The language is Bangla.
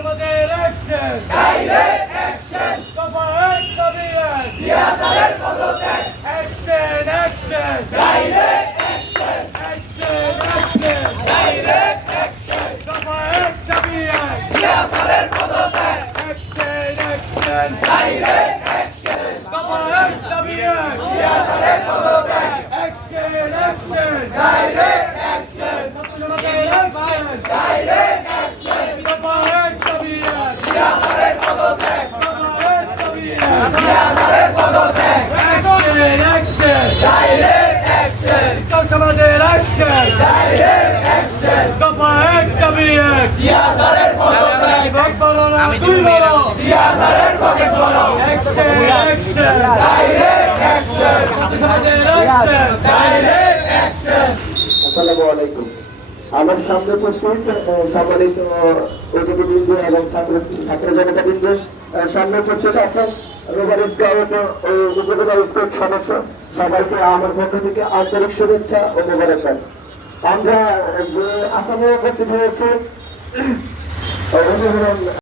আমাদের অ্যাকশন ডাইরেক্ট অ্যাকশন কপাট কবিরাজ জিয়াসারের পদত্যাগ action action direct action action action direct action কপাট কবিরাজ জিয়াসারের পদত্যাগ অ্যাকশন অ্যাকশন ডাইরেক্ট অ্যাকশন কপাট কবিরাজ জিয়াসারের পদত্যাগ অ্যাকশন অ্যাকশন ডাইরেক্ট অ্যাকশন আমাদের অ্যাকশন ডাইরেক্ট অ্যাকশন কপাট কবিরাজ জিয়াসারের পদত্যাগ কপাট কবিরাজ জিয়াসারের পদত্যাগ অ্যাকশন অ্যাকশন ডাইরেক্ট অ্যাকশন ইসলাম সমাজের অ্যাকশন ডাইরেক্ট অ্যাকশন কপাট কবিরাজ জিয়াসারের পদত্যাগ আমি তুই বলো জিয়াসারের পকেট বলো অ্যাকশন অ্যাকশন ডাইরেক্ট অ্যাকশন সমাজের অ্যাকশন ডাইরেক্ট অ্যাকশন। আসসালামু আলাইকুম। আমার সামনে উপস্থিত সম্মানিত অতিথিবৃন্দ এবং ছাত্র জনতাবৃন্দ, সামনে উপস্থিত আছেন রোভার স্কাউট ও উপজেলা স্কাউট সদস্য, সবাইকে আমার পক্ষ থেকে আন্তরিক শুভেচ্ছা ও মোবারকবাদ। আমরা যে আসামে উপস্থিত হয়েছে